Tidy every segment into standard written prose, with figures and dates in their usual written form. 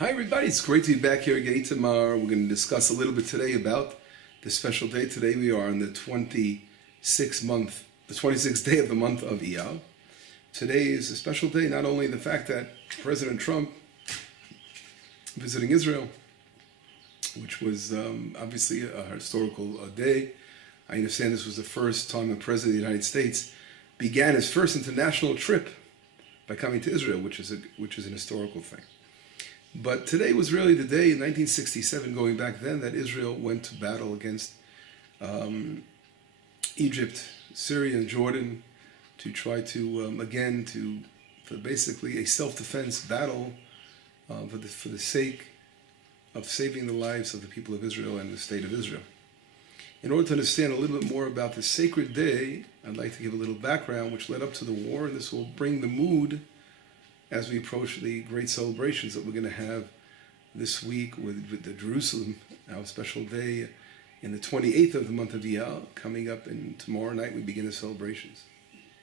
Hi everybody, it's great to be back here again tomorrow. We're going to discuss a little bit today about the special day. Today we are on the 26th day of the month of Iyar. Today is a special day, not only the fact that President Trump visiting Israel, which was obviously a historical day. I understand this was the first time the President of the United States began his first international trip by coming to Israel, which is an historical thing. But today was really the day in 1967, going back then, that Israel went to battle against Egypt, Syria, and Jordan to try to, for basically a self-defense battle for the sake of saving the lives of the people of Israel and the state of Israel. In order to understand a little bit more about this sacred day, I'd like to give a little background which led up to the war, and this will bring the mood as we approach the great celebrations that we're going to have this week with the Jerusalem, our special day in the 28th of the month of Iyar, coming up, and tomorrow night we begin the celebrations.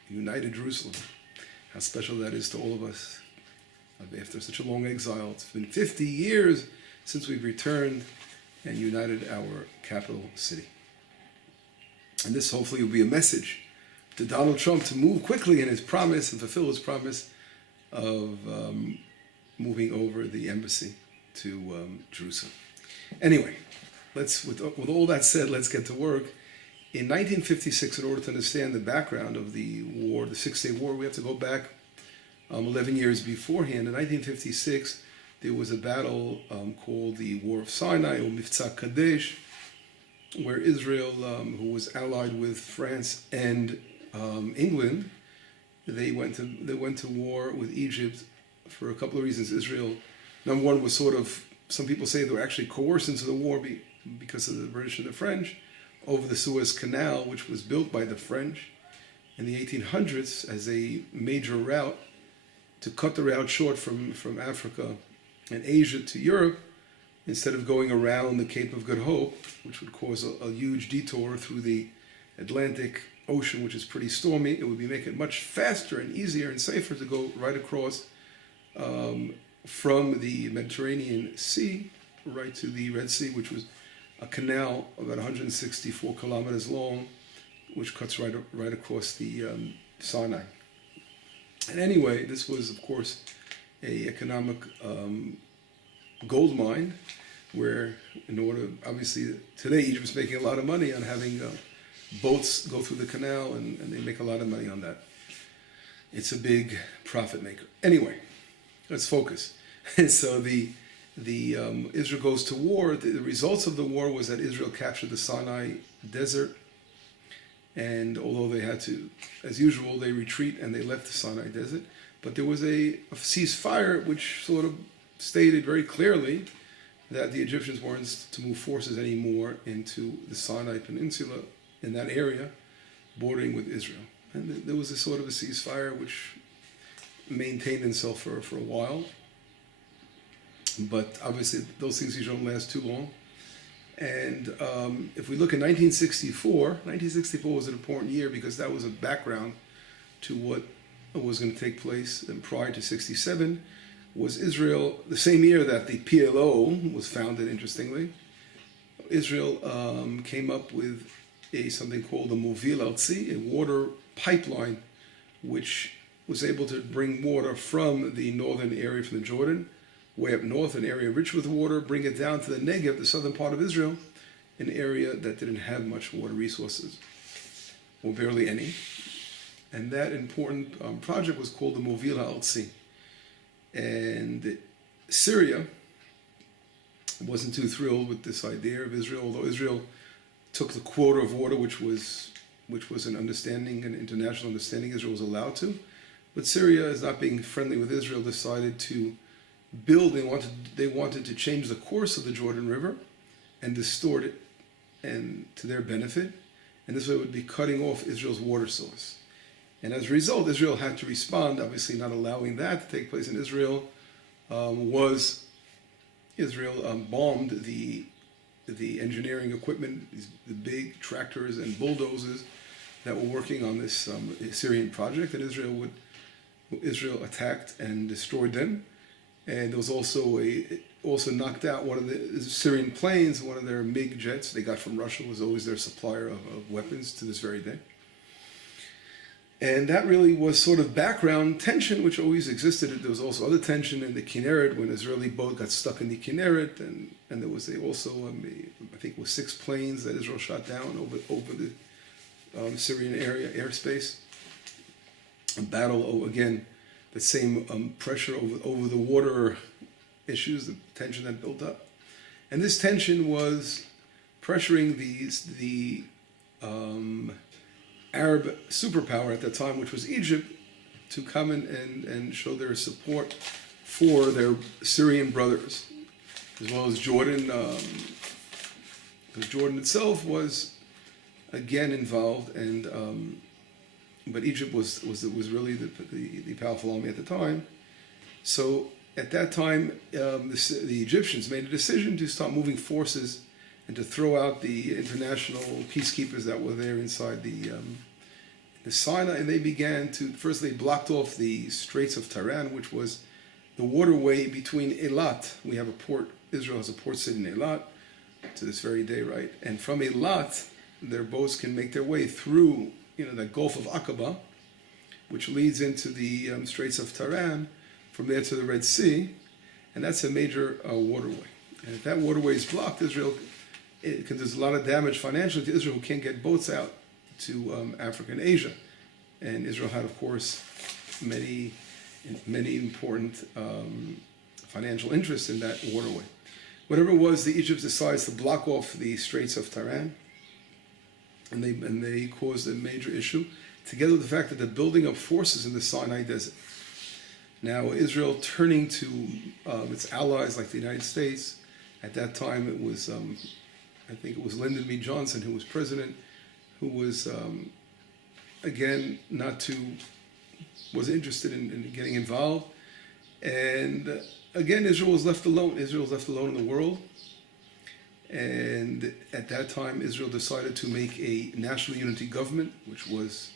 United Jerusalem, how special that is to all of us after such a long exile. It's been 50 years since we've returned and united our capital city. And this hopefully will be a message to Donald Trump to move quickly in his promise and fulfill his promise of moving over the embassy to Jerusalem. Anyway, with all that said, let's get to work. In 1956, in order to understand the background of the war, the Six-Day War, we have to go back 11 years beforehand. In 1956, there was a battle called the War of Sinai, or Mivtza Kadesh, where Israel, who was allied with France and England, they went to war with Egypt for a couple of reasons. Israel, number one, was some people say they were actually coerced into the war because of the British and the French over the Suez Canal, which was built by the French in the 1800s as a major route to cut the route short from Africa and Asia to Europe, instead of going around the Cape of Good Hope, which would cause a huge detour through the Atlantic Ocean, which is pretty stormy. It would make it much faster and easier and safer to go right across from the Mediterranean Sea right to the Red Sea, which was a canal about 164 kilometers long, which cuts right across the Sinai. And anyway, this was, of course, a economic gold mine, where obviously today Egypt's making a lot of money on having boats go through the canal, and they make a lot of money on that. It's a big profit maker. Anyway, let's focus. And so the Israel goes to war. The results of the war was that Israel captured the Sinai Desert, and although they had to, as usual, they retreat and they left the Sinai Desert, but there was a ceasefire which sort of stated very clearly that the Egyptians weren't to move forces anymore into the Sinai Peninsula in that area bordering with Israel. And there was a sort of a ceasefire which maintained itself for a while. But obviously those things usually don't last too long. And if we look at 1964 was an important year because that was a background to what was going to take place. And prior to 67 was Israel, the same year that the PLO was founded, interestingly. Israel came up with something called the Movil Artzi, a water pipeline, which was able to bring water from the northern area, from the Jordan, way up north, an area rich with water, bring it down to the Negev, the southern part of Israel, an area that didn't have much water resources, or barely any. And that important project was called the Movil Artzi. And Syria wasn't too thrilled with this idea of Israel, although Israel took the quota of water, which was an understanding, an international understanding Israel was allowed to. But Syria, as not being friendly with Israel, decided to build. They wanted to change the course of the Jordan River and distort it, and to their benefit. And this way it would be cutting off Israel's water source. And as a result, Israel had to respond. Obviously, not allowing that to take place in Israel bombed the engineering equipment, the big tractors and bulldozers that were working on this Syrian project, and Israel attacked and destroyed them. And there was also knocked out one of the Syrian planes, one of their MiG jets they got from Russia, was always their supplier of weapons to this very day. And that really was sort of background tension, which always existed. There was also other tension in the Kinneret when an Israeli boat got stuck in the Kinneret, and there was also, I think it was 6 planes that Israel shot down over the Syrian airspace. A battle, again, the same pressure over the water issues, the tension that built up. And this tension was pressuring the Arab superpower at that time, which was Egypt, to come and show their support for their Syrian brothers, as well as Jordan, because Jordan itself was again involved, and but Egypt was really the powerful army at the time. So at that time, the Egyptians made a decision to start moving forces and to throw out the international peacekeepers that were there inside the Sinai, and they began to, first they blocked off the Straits of Tiran, which was the waterway between Eilat. We have a port, Israel has a port city in Eilat to this very day, right? And from Eilat, their boats can make their way through, the Gulf of Aqaba, which leads into the Straits of Tiran, from there to the Red Sea, and that's a major waterway. And if that waterway is blocked, Israel, because there's a lot of damage financially to Israel, who can't get boats out to Africa and Asia. And Israel had, of course, many important financial interests in that waterway. Whatever it was, the Egypt decides to block off the Straits of Tiran, and they caused a major issue, together with the fact that they're building up forces in the Sinai Desert. Now, Israel turning to its allies like the United States, at that time it was, I think it was Lyndon B. Johnson who was president, who was, again, was interested in getting involved. And again, Israel was left alone. Israel was left alone in the world. And at that time, Israel decided to make a national unity government, which was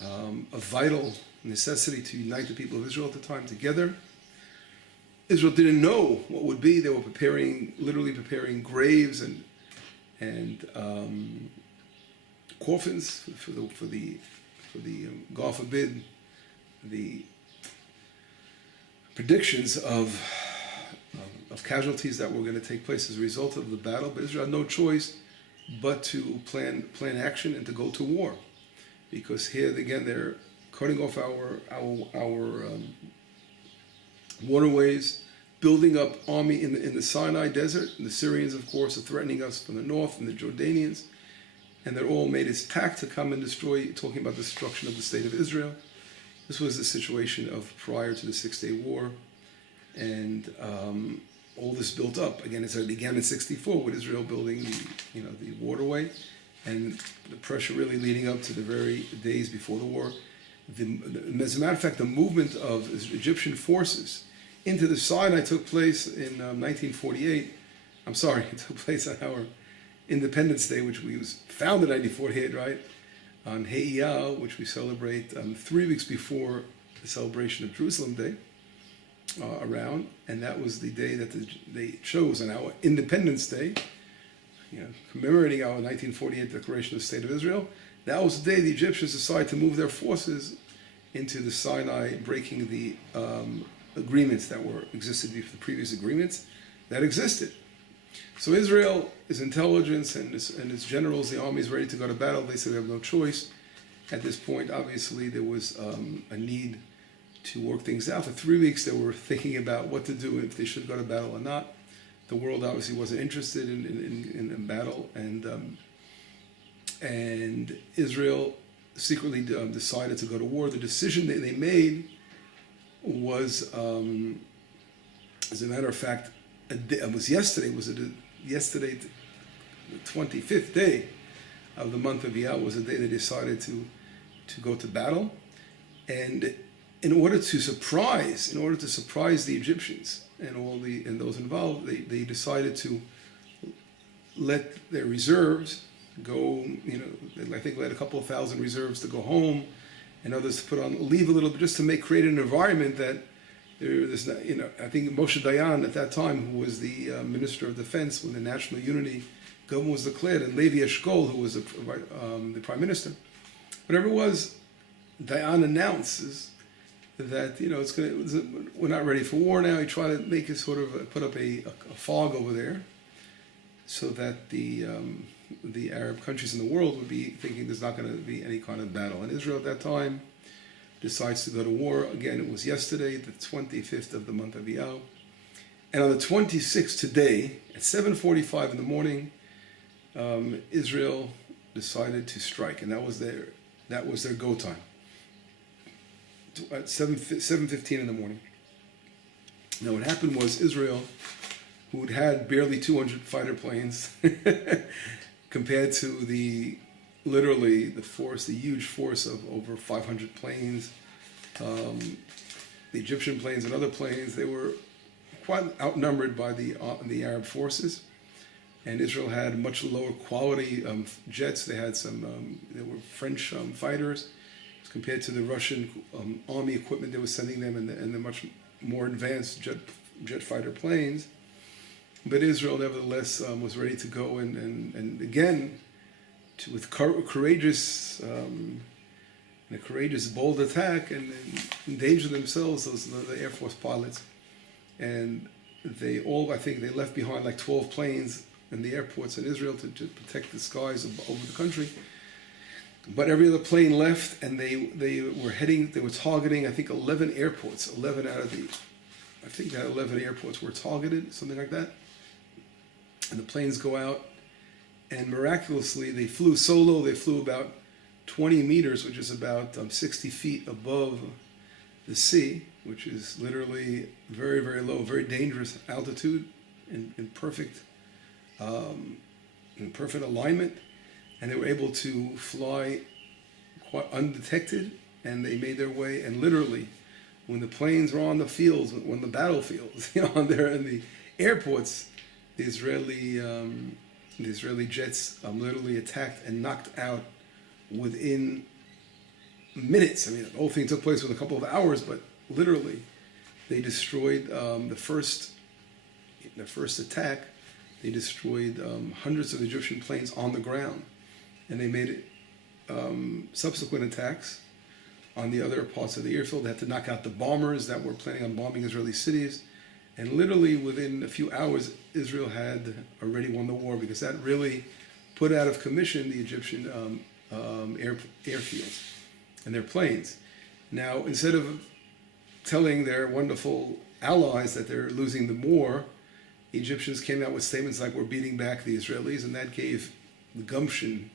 a vital necessity to unite the people of Israel at the time together. Israel didn't know what would be. They were literally preparing graves and coffins for the God forbid, the predictions of casualties that were going to take place as a result of the battle. But Israel had no choice but to plan action and to go to war, because here again they're cutting off our waterways, building up army in the Sinai Desert. And the Syrians, of course, are threatening us from the north, and the Jordanians, and they're all made its pact to come and destroy, talking about the destruction of the state of Israel. This was the situation of prior to the 6-Day War, and all this built up. Again, it began in '64 with Israel building the waterway, and the pressure really leading up to the very days before the war. As a matter of fact, the movement of Egyptian forces into the Sinai took place in 1948. I'm sorry, it took place on our Independence Day, which was founded in 1948, right? On Hei Iyar, which we celebrate 3 weeks before the celebration of Jerusalem Day, around, and that was the day that they chose on our Independence Day, commemorating our 1948 Declaration of the State of Israel. That was the day the Egyptians decided to move their forces into the Sinai, breaking the agreements that existed before the previous agreements that existed. So Israel, its intelligence and its generals, the army is ready to go to battle. They said we have no choice. At this point, obviously, there was a need to work things out. For 3 weeks, they were thinking about what to do, if they should go to battle or not. The world obviously wasn't interested in battle, and Israel secretly decided to go to war. The decision that they made was, as a matter of fact, it was yesterday. Yesterday, the 25th day of the month of Iyar was the day they decided to go to battle, and in order to surprise the Egyptians and those involved, they decided to let their reserves go. I think they let a couple of thousand reserves to go home, and others to leave a little bit, just to create an environment that There's not, I think Moshe Dayan at that time, who was the Minister of Defense when the National Unity Government was declared, and Levi Eshkol, who was the Prime Minister, whatever it was, Dayan announces that we're not ready for war now. He tried to make it sort of put up a fog over there, so that the Arab countries in the world would be thinking there's not going to be any kind of battle. And Israel at that time decides to go to war. Again, it was yesterday, the 25th of the month of Iyar. And on the 26th, today, at 7:45 in the morning, Israel decided to strike, and that was their go time. At 7:15 in the morning. Now what happened was Israel, who had barely 200 fighter planes, compared to the huge force of over 500 planes, the Egyptian planes and other planes, they were quite outnumbered by the Arab forces. And Israel had much lower quality jets. They had they were French fighters compared to the Russian army equipment they were sending them, and the much more advanced jet fighter planes. But Israel, nevertheless, was ready to go and again, with courageous, a courageous, bold attack, and endanger themselves, the Air Force pilots. And I think they left behind like 12 planes in the airports in Israel to protect the skies over the country. But every other plane left, and they were targeting, I think, 11 airports. 11 out of I think that 11 airports were targeted, something like that. And the planes go out, and miraculously, they flew solo. They flew about 20 meters, which is about 60 feet above the sea, which is literally very, very low, very dangerous altitude, in perfect alignment. And they were able to fly quite undetected, and they made their way. And literally, when the planes were on the fields, on the battlefields, in the airports, the Israeli jets literally attacked and knocked out within minutes. I mean, the whole thing took place within a couple of hours, but literally, they destroyed the first attack. They destroyed hundreds of Egyptian planes on the ground, and they made subsequent attacks on the other parts of the airfield. They had to knock out the bombers that were planning on bombing Israeli cities. And literally within a few hours, Israel had already won the war, because that really put out of commission the Egyptian airfields and their planes. Now, instead of telling their wonderful allies that they're losing the war, the Egyptians came out with statements like, "We're beating back the Israelis," and that gave the gumption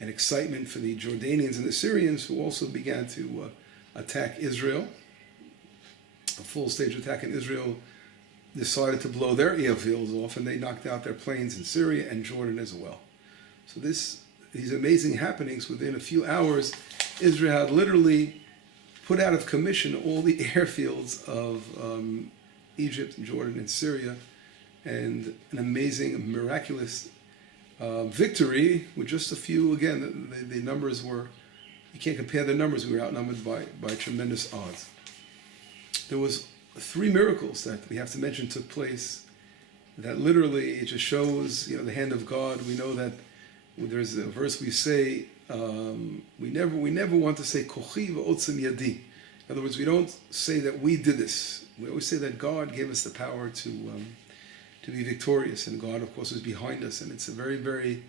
and excitement for the Jordanians and the Syrians, who also began to attack Israel. A full-stage attack in Israel decided to blow their airfields off, and they knocked out their planes in Syria and Jordan as well. So these amazing happenings, within a few hours, Israel had literally put out of commission all the airfields of Egypt, Jordan, and Syria, and an amazing, miraculous victory with just a few. Again, the numbers were, you can't compare the numbers. We were outnumbered by tremendous odds. There was 3 miracles that we have to mention took place, that literally it just shows, the hand of God. We know that there's a verse we say, we never want to say kochi v'otzem yadi. In other words, we don't say that we did this. We always say that God gave us the power to be victorious, and God, of course, is behind us. And it's a very, very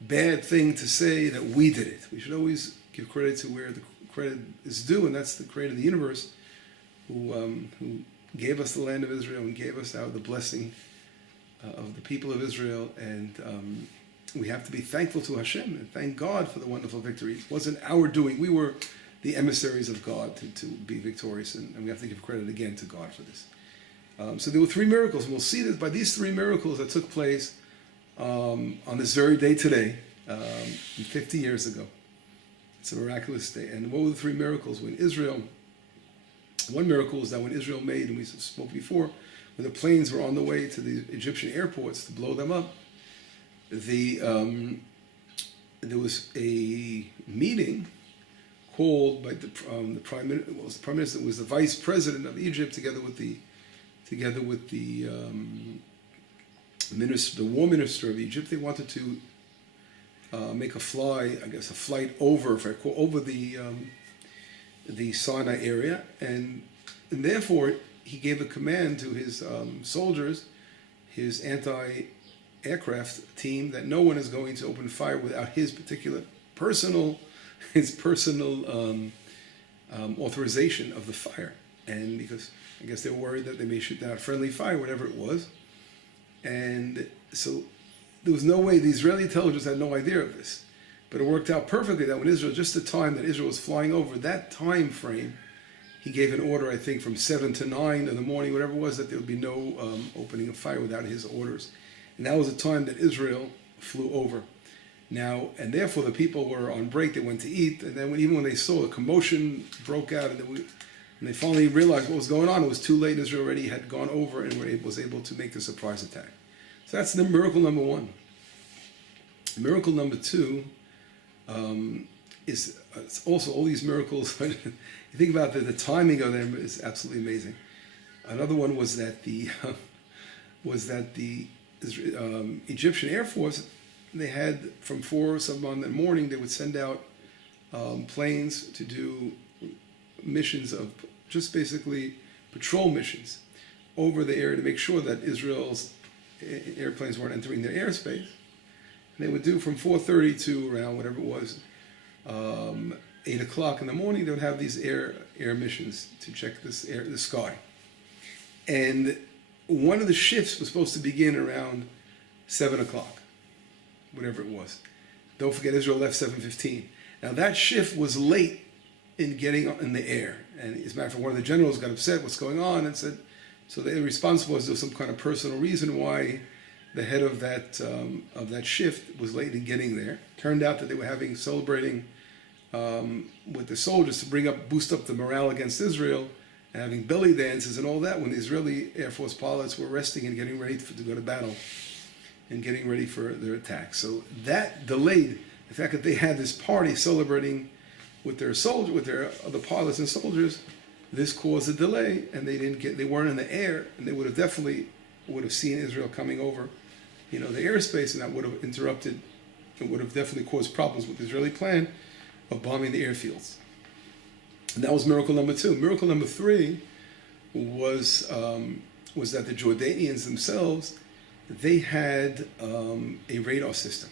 bad thing to say that we did it. We should always give credit to where the credit is due, and that's the creator of the universe, who gave us the land of Israel and gave us out the blessing of the people of Israel. And we have to be thankful to Hashem and thank God for the wonderful victory. It wasn't our doing. We were the emissaries of God to be victorious, and we have to give credit again to God for this. So there were 3 miracles, and we'll see that by these 3 miracles that took place on this very day today, 50 years ago. It's a miraculous day. And what were the 3 miracles? One miracle is that when Israel made, and we spoke before, when the planes were on the way to the Egyptian airports to blow them up, there was a meeting called by the prime minister. Well, it was the prime minister. It was the vice president of Egypt, together with the minister, the war minister of Egypt. They wanted to make a flight over, over the Sinai area, and therefore he gave a command to his soldiers, his anti-aircraft team, that no one is going to open fire without his personal authorization of the fire. And because I guess they were worried that they may shoot down friendly fire, whatever it was. And so there was no way, the Israeli intelligence had no idea of this. But it worked out perfectly that when Israel, just the time that Israel was flying over, that time frame, he gave an order, I think, from 7 to 9 in the morning, whatever it was, that there would be no opening of fire without his orders. And that was the time that Israel flew over. Now, and therefore the people were on break, they went to eat, and then even when they saw a commotion broke out, and they finally realized what was going on, it was too late. Israel already had gone over and was able to make the surprise attack. So that's the miracle number one. Miracle number two is also all these miracles. You think about the timing of them is absolutely amazing. Another one was that the Egyptian Air Force, they had from 4 some in the morning, they would send out planes to do missions of just basically patrol missions over the area to make sure that Israel's airplanes weren't entering their airspace. And they would do from 4:30 to around whatever it was, 8 o'clock in the morning. They would have these air missions to check the sky. And one of the shifts was supposed to begin around 7 o'clock, whatever it was. Don't forget, Israel left 7:15. Now that shift was late in getting in the air. And as a matter of fact, one of the generals got upset, what's going on, and said, so the response was there was some kind of personal reason why the head of that shift was late in getting there. Turned out that they were celebrating with the soldiers to boost up the morale against Israel, and having belly dances and all that, when the Israeli Air Force pilots were resting and getting ready to go to battle and getting ready for their attack. So that delayed the fact that they had this party celebrating with their other pilots and soldiers. This caused a delay, and they weren't in the air, and they would have seen Israel coming over, the airspace, and that would have interrupted, it would have definitely caused problems with the Israeli plan of bombing the airfields. And that was miracle number 2. Miracle number 3 was that the Jordanians themselves, they had a radar system,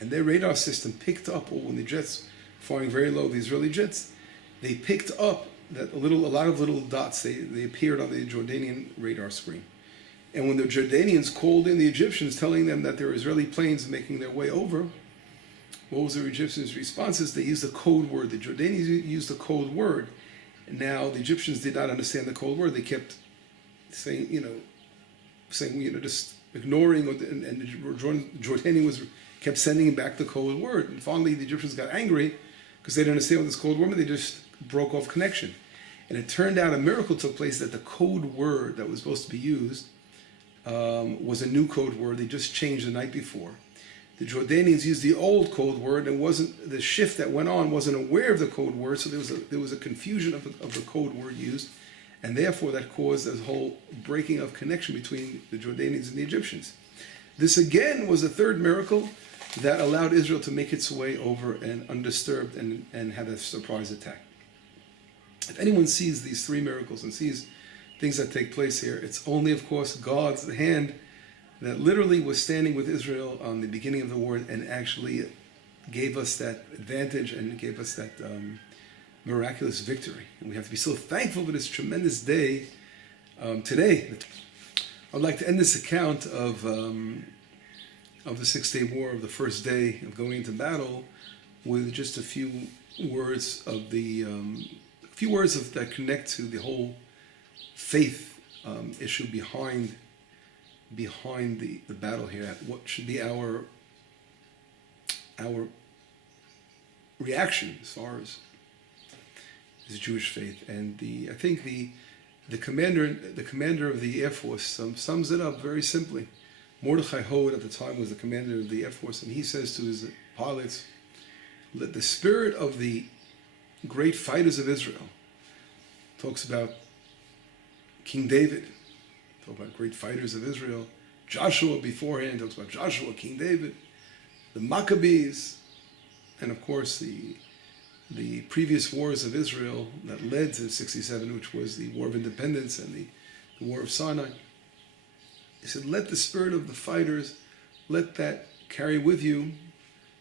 and their radar system picked up, when the jets flying very low, the Israeli jets, they picked up that a lot of little dots. They appeared on the Jordanian radar screen. And when the Jordanians called in the Egyptians, telling them that there were Israeli planes making their way over, what was the Egyptians' responses? They used a code word. The Jordanians used a code word. And now the Egyptians did not understand the code word. They kept saying, just ignoring, and the Jordanian kept sending back the code word. And finally, the Egyptians got angry because they didn't understand what this code word meant. They just broke off connection. And it turned out a miracle took place, that the code word that was supposed to be used was a new code word. They just changed the night before. The Jordanians used the old code word, and the shift that went on wasn't aware of the code word, so there was a confusion of the code word used, and therefore that caused a whole breaking of connection between the Jordanians and the Egyptians. This again was a third miracle that allowed Israel to make its way over and undisturbed and have a surprise attack. If anyone sees these 3 miracles and sees things that take place here, it's only, of course, God's hand that literally was standing with Israel on the beginning of the war and actually gave us that advantage and gave us that miraculous victory. And we have to be so thankful for this tremendous day today. I'd like to end this account of the 6-day war, of the first day of going into battle, with just a few words that connect to the whole faith issue behind the battle here. What should be our reaction as far as Jewish faith? And I think the commander of the Air Force sums it up very simply. Mordechai Hod at the time was the commander of the Air Force, and he says to his pilots, "Let the spirit of the great fighters of Israel. Talks about King David. Talks about great fighters of Israel. Joshua beforehand talks about Joshua, King David, the Maccabees, and of course the previous wars of Israel that led to 67, which was the War of Independence and the War of Sinai. He said, let the spirit of the fighters, let that carry with you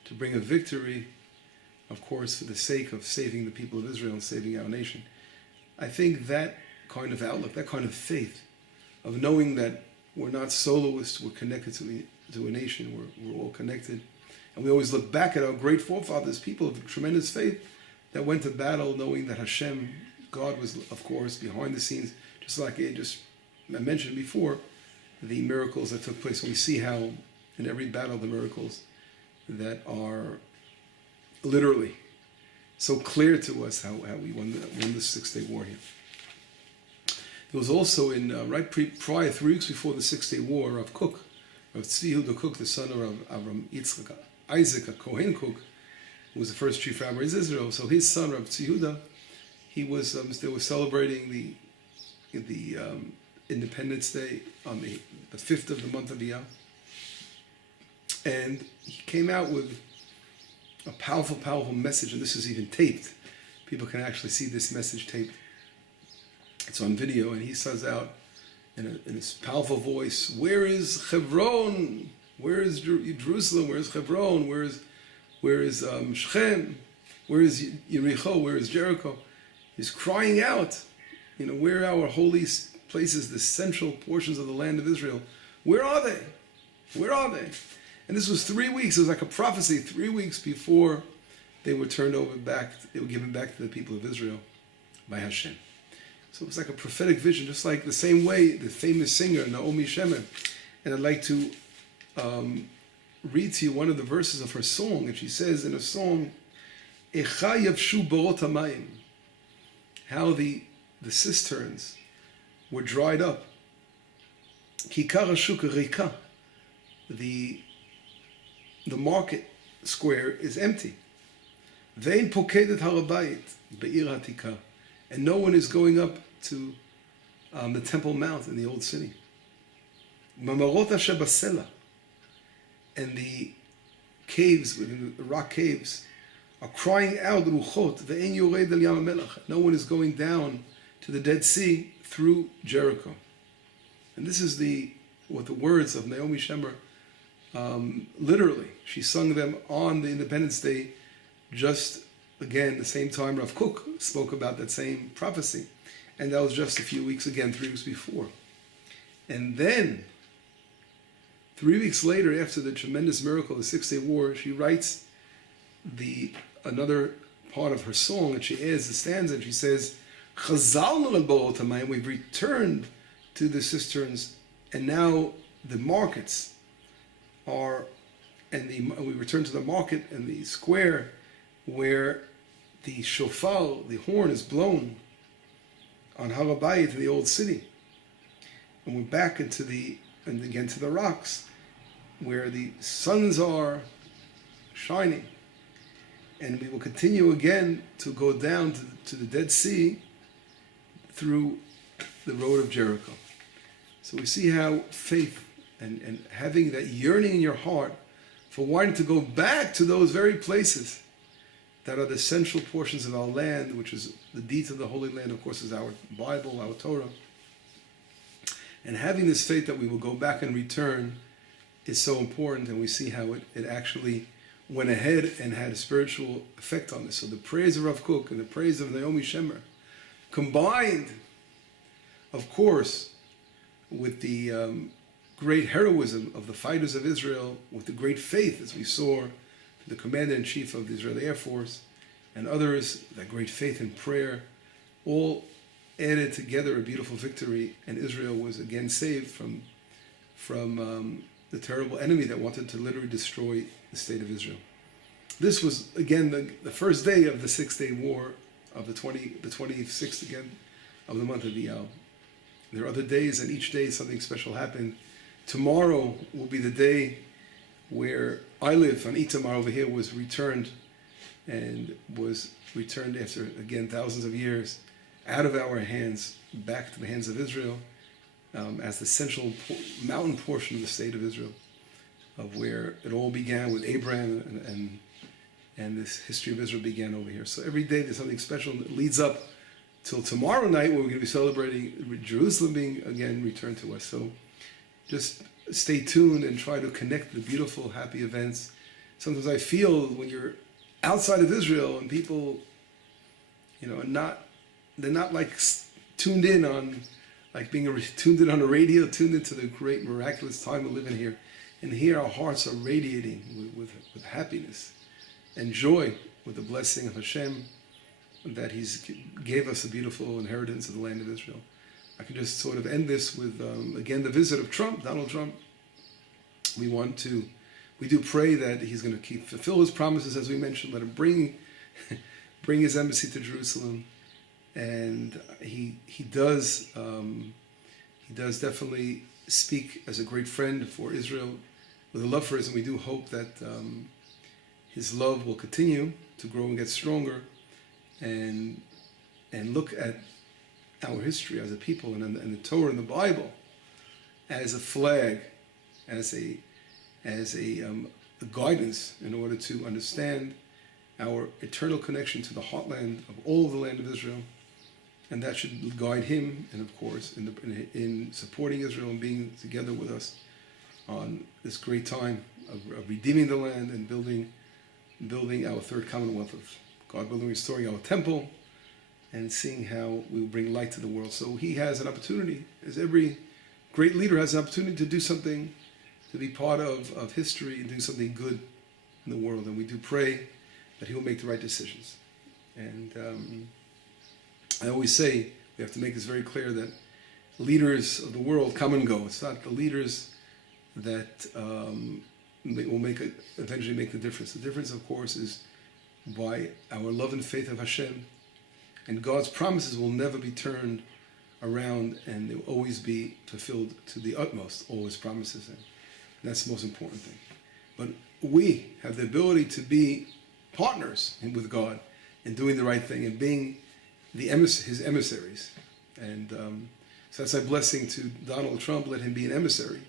to bring a victory, of course, for the sake of saving the people of Israel and saving our nation. I think that kind of outlook, that kind of faith, of knowing that we're not soloists, we're connected to a nation, we're all connected. And we always look back at our great forefathers, people of tremendous faith that went to battle knowing that Hashem, God was, of course, behind the scenes, just like I mentioned before, the miracles that took place. We see how in every battle, the miracles that are literally so clear to us how we won the Six-Day War here. There was also in prior 3 weeks before the Six-Day War, Rav Kook, Rav Tzvi Yehuda Kook, the son of Avram Yitzchak Isaac, a Kohen Kook, who was the first chief rabbi of Israel. So his son, Rav Tzvi Yehuda, he was they were celebrating the Independence Day on the 5th of the month of Iyar, and he came out with a powerful, powerful message, and this is even taped. People can actually see this message taped. It's on video, and he says out in his powerful voice, "Where is Hebron? Where is Jerusalem? Where is Hebron? Where is Shechem? Where is Yericho? Where is Jericho?" He's crying out, where are our holy places, the central portions of the land of Israel? Where are they? Where are they? And this was 3 weeks. It was like a prophecy. 3 weeks before they were turned over back. They were given back to the people of Israel by Hashem. So it was like a prophetic vision, just like the same way the famous singer Naomi Shemer. And I'd like to read to you one of the verses of her song. And she says in her song, "Echa yavshu borot hamayim," how the cisterns were dried up. Kikar hashuk rika, the market square is empty. Vein pokedet harabayit be'ir hatika, and no one is going up to the Temple Mount in the old city. Mamarot asher basela, and the caves, within the rock caves, are crying out, ruchot ve'en yored el yam hamelach. No one is going down to the Dead Sea through Jericho. And this is what the words of Naomi Shemer, literally, she sung them on the Independence Day, just again the same time Rav Kook spoke about that same prophecy. And that was just a few weeks, again, 3 weeks before. And then, 3 weeks later, after the tremendous miracle of the Six-Day War, she writes another part of her song, and she adds the stanza, and she says, "Chazalnu el borot hamayim," we've returned to the cisterns, and now the markets are, we return to the market and the square where the shofar, the horn, is blown on Har HaBayit in the old city. And we're back and again to the rocks where the suns are shining. And we will continue again to go down to the Dead Sea through the road of Jericho. So we see how faith and having that yearning in your heart for wanting to go back to those very places that are the central portions of our land, which is the deeds of the Holy Land, of course, is our Bible, our Torah. And having this faith that we will go back and return is so important, and we see how it actually went ahead and had a spiritual effect on this. So the praise of Rav Kook and the praise of Naomi Shemer, combined, of course, with the great heroism of the fighters of Israel, with the great faith, as we saw, the commander-in-chief of the Israeli Air Force, and others, that great faith and prayer, all added together a beautiful victory, and Israel was again saved from the terrible enemy that wanted to literally destroy the state of Israel. This was, again, the first day of the Six-Day War, of the 26th, again, of the month of Iyar. There are other days, and each day something special happened. Tomorrow will be the day where I live, on Itamar over here, was returned and was returned after, again, thousands of years out of our hands back to the hands of Israel as the central mountain portion of the state of Israel, of where it all began with Abraham, and this history of Israel began over here. So every day there's something special that leads up till tomorrow night, where we're going to be celebrating Jerusalem being again returned to us. So just stay tuned and try to connect the beautiful, happy events. Sometimes I feel when you're outside of Israel and people, they're not like tuned in on, like being tuned in on the radio, tuned into the great miraculous time we live in here. And here our hearts are radiating with happiness and joy with the blessing of Hashem, that He's gave us a beautiful inheritance of the land of Israel. I can just sort of end this with, again, the visit of Trump, Donald Trump. We do pray that he's going to fulfill his promises, as we mentioned. Let him bring his embassy to Jerusalem, and he does definitely speak as a great friend for Israel, with a love for Israel. We do hope that his love will continue to grow and get stronger, and look at our history as a people and the Torah and the Bible as a flag, as a guidance in order to understand our eternal connection to the heartland of all of the land of Israel, and that should guide him, and of course in supporting Israel and being together with us on this great time of redeeming the land and building our third commonwealth of God, building, restoring our temple, and seeing how we will bring light to the world. So he has an opportunity, as every great leader has an opportunity, to do something, to be part of history and do something good in the world. And we do pray that he will make the right decisions. And I always say, we have to make this very clear, that leaders of the world come and go. It's not the leaders that will eventually make the difference. The difference, of course, is by our love and faith of Hashem. And God's promises will never be turned around, and they will always be fulfilled to the utmost, all His promises. And that's the most important thing. But we have the ability to be partners with God in doing the right thing and being His emissaries. And so that's a blessing to Donald Trump. Let him be an emissary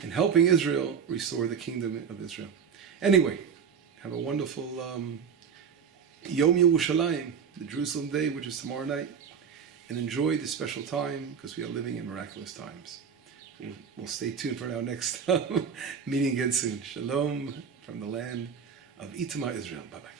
in helping Israel restore the kingdom of Israel. Anyway, have a wonderful Yom Yerushalayim, the Jerusalem Day, which is tomorrow night, and enjoy this special time, because we are living in miraculous times. We'll stay tuned for our next meeting again soon. Shalom from the land of Itamar, Israel. Bye-bye.